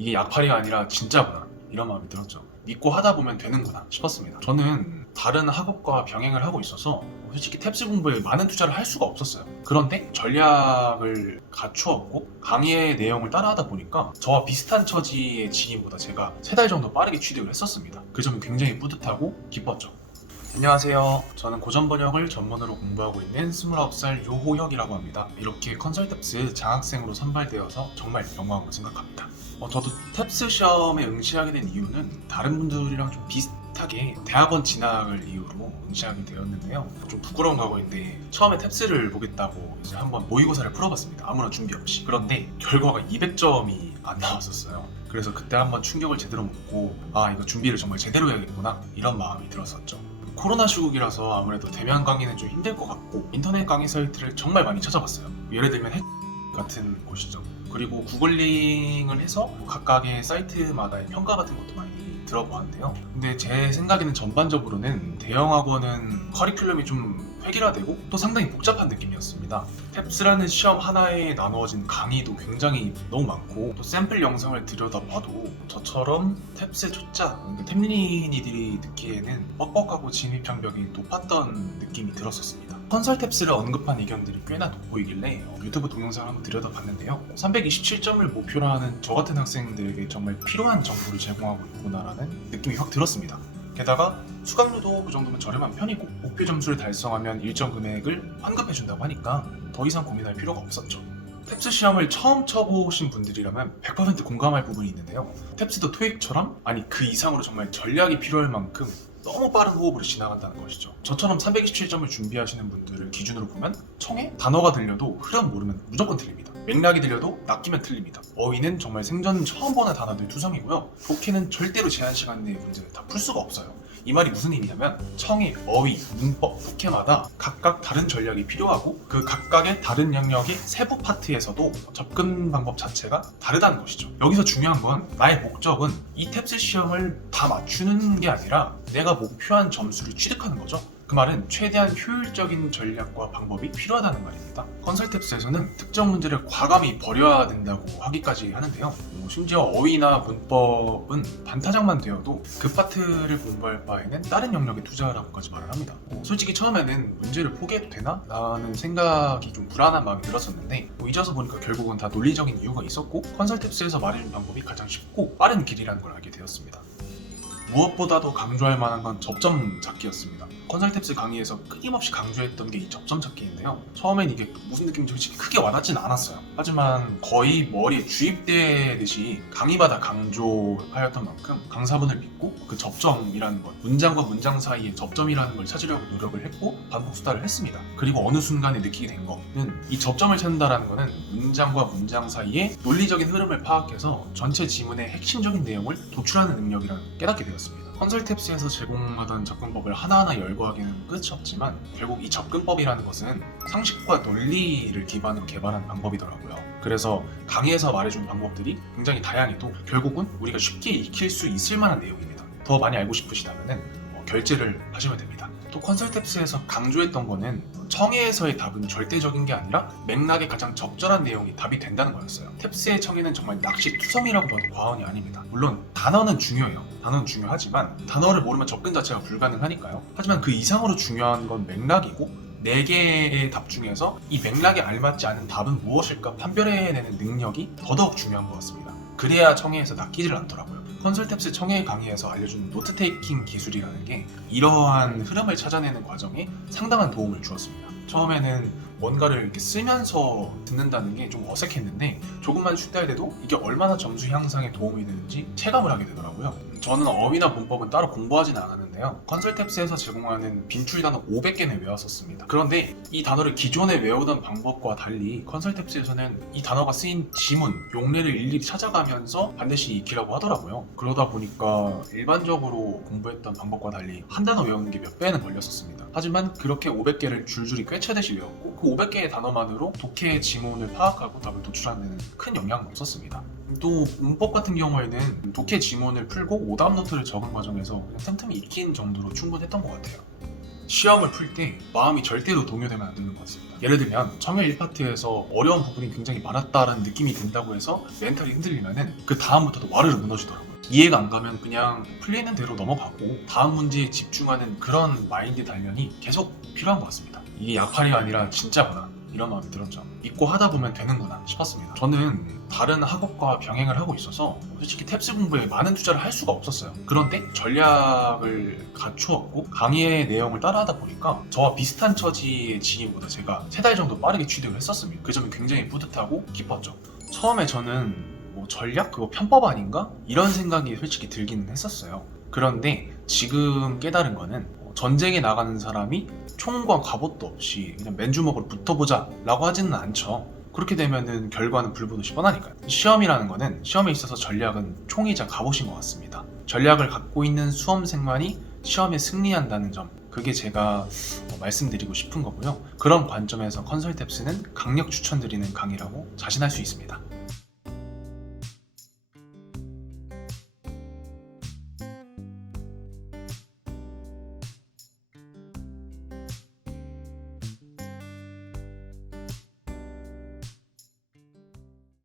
이게 약팔이가 아니라 진짜구나 이런 마음이 들었죠. 믿고 하다 보면 되는구나 싶었습니다. 저는 다른 학업과 병행을 하고 있어서 솔직히 탭스 공부에 많은 투자를 할 수가 없었어요. 그런데 전략을 갖추었고 강의의 내용을 따라하다 보니까 저와 비슷한 처지의 지인보다 제가 3달 정도 빠르게 취득을 했었습니다. 그 점이 굉장히 뿌듯하고 기뻤죠. 안녕하세요. 저는 고전 번역을 전문으로 공부하고 있는 29살 요호혁이라고 합니다. 이렇게 컨설탭스 장학생으로 선발되어서 정말 영광으로 생각합니다. 저도 탭스 시험에 응시하게 된 이유는 다른 분들이랑 좀 비슷하게 대학원 진학을 이유로 응시하게 되었는데요. 좀 부끄러운 과거인데 처음에 탭스를 보겠다고 이제 한번 모의고사를 풀어봤습니다. 아무런 준비 없이. 그런데 결과가 200점이 안 나왔었어요. 그래서 그때 한번 충격을 제대로 먹고 이거 준비를 정말 제대로 해야겠구나 이런 마음이 들었었죠. 코로나 시국이라서 아무래도 대면 강의는 좀 힘들 것 같고 인터넷 강의 사이트를 정말 많이 찾아봤어요. 예를 들면 같은 곳이죠. 그리고 구글링을 해서 각각의 사이트마다의 평가 같은 것도 많이 들어보았는데요. 근데 제 생각에는 전반적으로는 대형 학원은 커리큘럼이 좀 획일화되고 또 상당히 복잡한 느낌이었습니다. 탭스라는 시험 하나에 나누어진 강의도 굉장히 너무 많고 또 샘플 영상을 들여다봐도 저처럼 탭스의 초짜, 탭린이들이 듣기에는 뻑뻑하고 진입 장벽이 높았던 느낌이 들었었습니다. 컨설탭스를 언급한 의견들이 꽤나 돋보이길래 유튜브 동영상을 한번 들여다봤는데요. 327점을 목표로 하는 저 같은 학생들에게 정말 필요한 정보를 제공하고 있구나라는 느낌이 확 들었습니다. 게다가 수강료도 그 정도면 저렴한 편이고 목표 점수를 달성하면 일정 금액을 환급해준다고 하니까 더 이상 고민할 필요가 없었죠. 탭스 시험을 처음 쳐보신 분들이라면 100% 공감할 부분이 있는데요. 탭스도 토익처럼 아니 그 이상으로 정말 전략이 필요할 만큼 너무 빠른 호흡으로 지나간다는 것이죠. 저처럼 327점을 준비하시는 분들을 기준으로 보면 청에 단어가 들려도 흐름 모르면 무조건 틀립니다. 맥락이 들려도 낚이면 틀립니다. 어휘는 정말 생전 처음 보는 단어들 투성이고요. 독해는 절대로 제한 시간 내에 문제를 다 풀 수가 없어요. 이 말이 무슨 의미냐면 청의 어휘, 문법, 독해마다 각각 다른 전략이 필요하고 그 각각의 다른 영역의 세부 파트에서도 접근 방법 자체가 다르다는 것이죠. 여기서 중요한 건 나의 목적은 이 탭스 시험을 다 맞추는 게 아니라 내가 목표한 점수를 취득하는 거죠. 그 말은 최대한 효율적인 전략과 방법이 필요하다는 말입니다. 컨설탭스에서는 특정 문제를 과감히 버려야 된다고 하기까지 하는데요. 심지어 어휘나 문법은 반타작만 되어도 그 파트를 공부할 바에는 다른 영역에 투자하라고까지 말을 합니다. 솔직히 처음에는 문제를 포기해도 되나? 라는 생각이 좀 불안한 마음이 들었었는데 잊어서 보니까 결국은 다 논리적인 이유가 있었고 컨설탭스에서 말해준 방법이 가장 쉽고 빠른 길이라는 걸 알게 되었습니다. 무엇보다도 강조할 만한 건 접점 찾기였습니다. 컨설탭스 강의에서 끊임없이 강조했던 게 이 접점 찾기인데요. 처음엔 이게 무슨 느낌인지 솔직히 크게 와닿진 않았어요. 하지만 거의 머리에 주입되듯이 강의마다 강조하였던 만큼 강사분을 믿고 그 접점이라는 것, 문장과 문장 사이에 접점이라는 걸 찾으려고 노력을 했고 반복 수다를 했습니다. 그리고 어느 순간에 느끼게 된 거는 이 접점을 찾는다는 거는 문장과 문장 사이에 논리적인 흐름을 파악해서 전체 지문의 핵심적인 내용을 도출하는 능력이라는 깨닫게 되었습니다. 컨설탭스에서 제공하던 접근법을 하나하나 열거하기는 끝이 없지만 결국 이 접근법이라는 것은 상식과 논리를 기반으로 개발한 방법이더라고요. 그래서 강의에서 말해준 방법들이 굉장히 다양해도 결국은 우리가 쉽게 익힐 수 있을 만한 내용입니다. 더 많이 알고 싶으시다면 결제를 하시면 됩니다. 또 컨설탭스에서 강조했던 거는 청해에서의 답은 절대적인 게 아니라 맥락에 가장 적절한 내용이 답이 된다는 거였어요. 탭스의 청해는 정말 낚시 투성이라고 봐도 과언이 아닙니다. 물론 단어는 중요해요. 단어는 중요하지만 단어를 모르면 접근 자체가 불가능하니까요. 하지만 그 이상으로 중요한 건 맥락이고 4개의 답 중에서 이 맥락에 알맞지 않은 답은 무엇일까 판별해내는 능력이 더더욱 중요한 것 같습니다. 그래야 청해에서 낚이질 않더라고요. 컨설탭스 청해 강의에서 알려준 노트 테이킹 기술이라는 게 이러한 흐름을 찾아내는 과정에 상당한 도움을 주었습니다. 처음에는 뭔가를 이렇게 쓰면서 듣는다는 게 좀 어색했는데 조금만 쉴 때도 이게 얼마나 점수 향상에 도움이 되는지 체감을 하게 되더라고요. 저는 어휘나 문법은 따로 공부하지는 않았는데요. 컨설탭스에서 제공하는 빈출 단어 500개는 외웠었습니다. 그런데 이 단어를 기존에 외우던 방법과 달리 컨설탭스에서는 이 단어가 쓰인 지문, 용례를 일일이 찾아가면서 반드시 익히라고 하더라고요. 그러다 보니까 일반적으로 공부했던 방법과 달리 한 단어 외우는 게 몇 배는 걸렸었습니다. 하지만 그렇게 500개를 줄줄이 꿰차듯이 외웠고 그 500개의 단어만으로 독해의 지문을 파악하고 답을 도출하는 데는 큰 영향은 없었습니다. 또 문법 같은 경우에는 독해 지문을 풀고 오답 노트를 적은 과정에서 그냥 틈틈이 익힌 정도로 충분했던 것 같아요. 시험을 풀 때 마음이 절대로 동요되면 안 되는 것 같습니다. 예를 들면 청일 1파트에서 어려운 부분이 굉장히 많았다라는 느낌이 든다고 해서 멘탈이 흔들리면은 그 다음부터도 와르르 무너지더라고요. 이해가 안 가면 그냥 풀리는 대로 넘어가고 다음 문제에 집중하는 그런 마인드 단련이 계속 필요한 것 같습니다. 이게 약팔이가 아니라 진짜구나 이런 마음이 들었죠. 믿고 하다 보면 되는구나 싶었습니다. 저는 다른 학업과 병행을 하고 있어서 솔직히 탭스 공부에 많은 투자를 할 수가 없었어요. 그런데 전략을 갖추었고 강의의 내용을 따라하다 보니까 저와 비슷한 처지의 지인보다 제가 3달 정도 빠르게 취득을 했었습니다. 그 점이 굉장히 뿌듯하고 기뻤죠. 처음에 저는 뭐 전략? 그거 편법 아닌가? 이런 생각이 솔직히 들기는 했었어요. 그런데 지금 깨달은 거는 전쟁에 나가는 사람이 총과 갑옷도 없이 그냥 맨주먹으로 붙어보자 라고 하지는 않죠. 그렇게 되면은 결과는 불보듯이 뻔하니까요. 시험이라는 거는 시험에 있어서 전략은 총이자 갑옷인 것 같습니다. 전략을 갖고 있는 수험생만이 시험에 승리한다는 점, 그게 제가 말씀드리고 싶은 거고요. 그런 관점에서 컨설탭스는 강력 추천드리는 강의라고 자신할 수 있습니다.